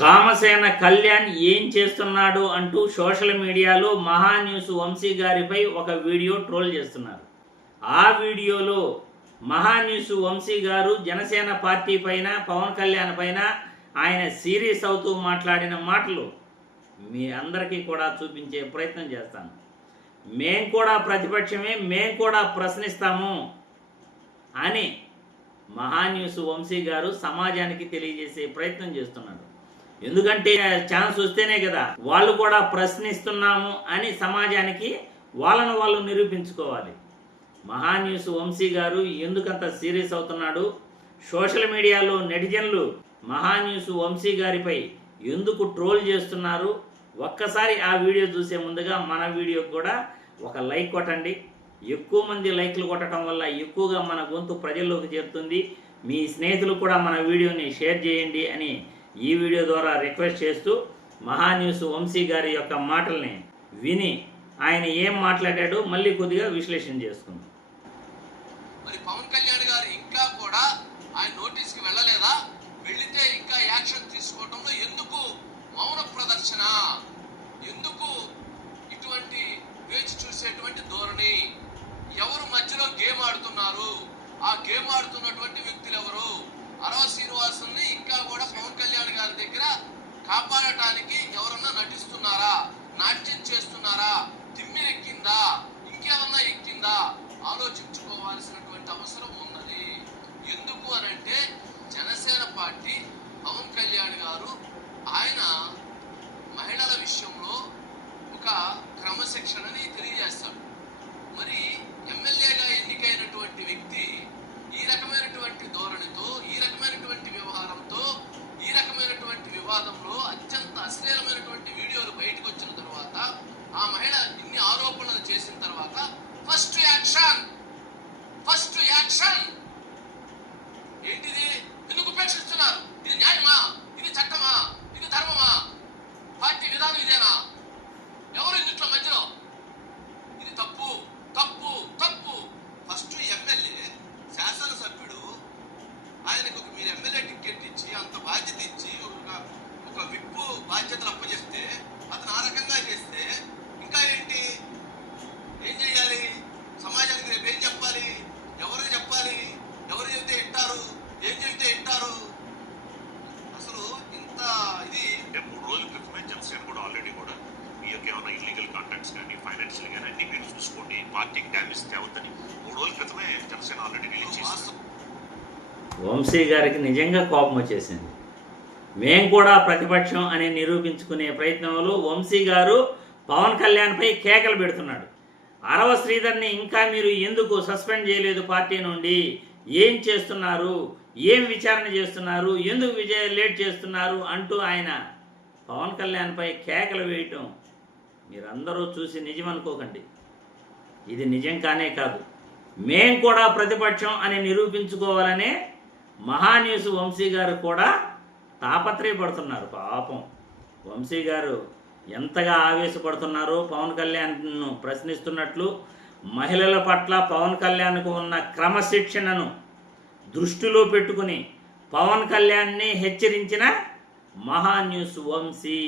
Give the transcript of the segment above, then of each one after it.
కామసేన కళ్యాణ్ ఏం చేస్తున్నాడు అంటూ సోషల్ మీడియాలో మహాన్యూస్ వంశీ గారిపై ఒక వీడియో ట్రోల్ చేస్తున్నారు. ఆ వీడియోలో మహాన్యూస్ వంశీ గారు జనసేన పార్టీ పైన, పవన్ కళ్యాణ్ పైన ఆయన సీరియస్ అవుతూ మాట్లాడిన మాటలు మీ అందరికీ కూడా చూపించే ప్రయత్నం చేస్తాను. మేం కూడా ప్రతిపక్షమే, మేం కూడా ప్రశ్నిస్తాము అని మహాన్యూస్ వంశీ గారు సమాజానికి తెలియజేసే ప్రయత్నం చేస్తున్నాడు. ఎందుకంటే ఛాన్స్ వస్తేనే కదా వాళ్ళు కూడా ప్రశ్నిస్తున్నాము అని సమాజానికి వాళ్ళను వాళ్ళు నిరూపించుకోవాలి. మహాన్యూస్ వంశీ గారు ఎందుకంత సీరియస్ అవుతున్నాడు, సోషల్ మీడియాలో నెటిజన్లు మహాన్యూస్ వంశీ గారిపై ఎందుకు ట్రోల్ చేస్తున్నారు, ఒక్కసారి ఆ వీడియో చూసే ముందుగా మన వీడియోకి కూడా ఒక లైక్ కొట్టండి. ఎక్కువ మంది లైక్లు కొట్టడం వల్ల ఎక్కువగా మన గొంతు ప్రజల్లోకి చేరుతుంది. మీ స్నేహితులు కూడా మన వీడియోని షేర్ చేయండి అని ఈ వీడియో ద్వారా రిక్వెస్ట్ చేస్తూ మహాన్యూస్ వంశీ గారి యొక్క మాటల్ని విని ఆయన ఏం మాట్లాడాడో మళ్ళీ కొద్దిగా విశ్లేషణ చేసుకుందాం. మరి పవన్ కళ్యాణ్ గారు ఇంకా కూడా ఆయన నోటీస్కి వెళ్ళలేదా? వెళితే ఇంకా యాక్షన్ తీసుకోవడంలో ఎందుకు మౌన ప్రదర్శన? ఎందుకు ఇటువంటి వేచి చూసేటువంటి ధోరణి? ఎవరు మధ్యలో గేమ్ ఆడుతున్నారు? ఆ గేమ్ ఆడుతున్నటువంటి వ్యక్తులు ఎవరు? అరవ శ్రీనివాసుల్ని ఇంకా కూడా పవన్ కళ్యాణ్ గారి దగ్గర కాపాడటానికి ఎవరన్నా నటిస్తున్నారా? నాట్యం చేస్తున్నారా? తిమ్మిరెక్కిందా? ఇంకేమన్నా ఎక్కిందా? ఆలోచించుకోవాల్సినటువంటి అవసరం ఉన్నది. ఎందుకు అనంటే జనసేన పార్టీ, పవన్ కళ్యాణ్ గారు ఆయన మహిళల విషయంలో ఒక క్రమశిక్షణని తెలియజేస్తాడు. మరి ఎమ్మెల్యేగా ఎన్నికైనటువంటి వ్యక్తి ఈ రకమైనటువంటి ధోరణితో, ఈ రకమైనటువంటి వ్యవహారంతో, ఈ రకమైనటువంటి వివాదంలో అత్యంత అశ్లీలమైనటువంటి వీడియోలు బయటకు వచ్చిన తర్వాత, ఆ మహిళ ఇన్ని ఆరోపణలు చేసిన తర్వాత ఫస్ట్ యాక్షన్ ఏంటిది? ఎందుకు ఉపేక్షిస్తున్నారు? ఇది న్యాయమా? ఇది చట్టమా? ఇది ధర్మమా? పార్టీ విధానం ఇదేనా? ఎవరు ఇందులో మధ్యలో? ఇది తప్పు తప్పు తప్పు. ఫస్ట్ ఎమ్మెల్యే, శాసనసభ్యుడు, ఆయనకు మీరు ఎమ్మెల్యే టికెట్ ఇచ్చి అంత బాధ్యత ఇచ్చి ఒక విప్పు బాధ్యతలు అప్పచెప్తే అతను ఆ రకంగా చేస్తే ఇంకా ఏంటి? ఏం చేయాలి? సమాజానికి రేపు ఏం చెప్పాలి? ఎవరికి చెప్పాలి? ఎవరు చెబితే వింటారు? ఏం చెబితే వింటారు? అసలు ఇంత ఇది 3 రోజుల క్రితమే జనసేన కూడా ఆల్రెడీ కూడా మీ యొక్క ఏమైనా ఇల్లీగల్ కాంటాక్ట్స్ కానీ ఫైనాన్షియల్ కానీ అన్ని మీరు చూసుకోండి, పార్టీకి డ్యామేజ్ తేవద్దని 3 రోజుల క్రితమే జనసేన ఆల్రెడీ రిలీజ్ చేసింది. వంశీ గారికి నిజంగా కోపం వచ్చేసింది. మేం కూడా ప్రతిపక్షం అని నిరూపించుకునే ప్రయత్నంలో వంశీ గారు పవన్ కళ్యాణ్పై కేకలు పెడుతున్నాడు. అరవ శ్రీధర్ని ఇంకా మీరు ఎందుకు సస్పెండ్ చేయలేదు పార్టీ నుండి? ఏం చేస్తున్నారు? ఏం విచారణ చేస్తున్నారు? ఎందుకు లేట్ చేస్తున్నారు అంటూ ఆయన పవన్ కళ్యాణ్పై కేకలు వేయటం మీరందరూ చూసి నిజం అనుకోకండి. ఇది నిజం కానే కాదు. మేం కూడా ప్రతిపక్షం అని నిరూపించుకోవాలనే మహాన్యూస్ వంశీ గారు కూడా తాపత్రయపడుతున్నారు. పాపం వంశీ గారు ఎంతగా ఆవేశపడుతున్నారో పవన్ కళ్యాణ్ను ప్రశ్నిస్తున్నట్లు, మహిళల పట్ల పవన్ కళ్యాణ్కు ఉన్న క్రమశిక్షణను దృష్టిలో పెట్టుకుని పవన్ కళ్యాణ్ని హెచ్చరించిన మహాన్యూస్ వంశీ.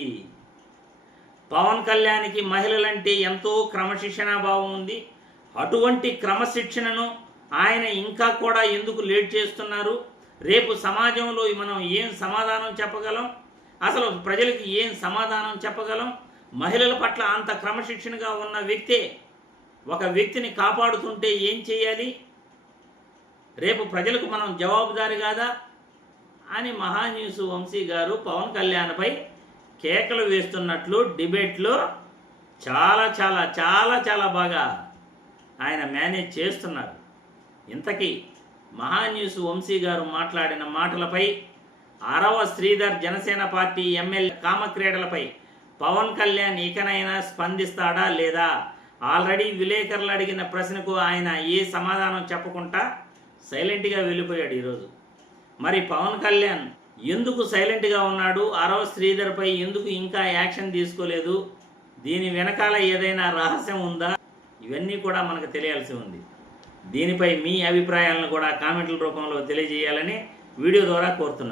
పవన్ కళ్యాణ్కి మహిళలంటే ఎంతో క్రమశిక్షణాభావం ఉంది. అటువంటి క్రమశిక్షణను ఆయన ఇంకా కూడా ఎందుకు లేట్ చేస్తున్నారు? రేపు సమాజంలో మనం ఏం సమాధానం చెప్పగలం? అసలు ప్రజలకి ఏం సమాధానం చెప్పగలం? మహిళల పట్ల అంత క్రమశిక్షణగా ఉన్న వ్యక్తే ఒక వ్యక్తిని కాపాడుతుంటే ఏం చేయాలి? రేపు ప్రజలకు మనం జవాబుదారి కాదా అని మహాన్యూస్ వంశీ గారు పవన్ కళ్యాణ్పై కేకలు వేస్తున్నట్లు డిబేట్లో చాలా చాలా చాలా చాలా బాగా ఆయన మేనేజ్ చేస్తున్నారు. ఇంతకీ మహాన్యూస్ వంశీ గారు మాట్లాడిన మాటలపై అరవ శ్రీధర్ జనసేన పార్టీ ఎమ్మెల్యే కామక్రీడలపై పవన్ కళ్యాణ్ ఇకనైనా స్పందిస్తాడా లేదా? ఆల్రెడీ విలేకరులు అడిగిన ప్రశ్నకు ఆయన ఏ సమాధానం చెప్పకుండా సైలెంట్గా వెళ్ళిపోయాడు ఈరోజు. మరి పవన్ కళ్యాణ్ ఎందుకు సైలెంట్గా ఉన్నాడు? అరవ శ్రీధర్పై ఎందుకు ఇంకా యాక్షన్ తీసుకోలేదు? దీని వెనకాల ఏదైనా రహస్యం ఉందా? ఇవన్నీ కూడా మనకు తెలియాల్సి ఉంది. దీనిపై మీ అభిప్రాయాలను కూడా కామెంట్ల రూపంలో తెలియజేయాలని వీడియో ద్వారా కోరుతున్నాను.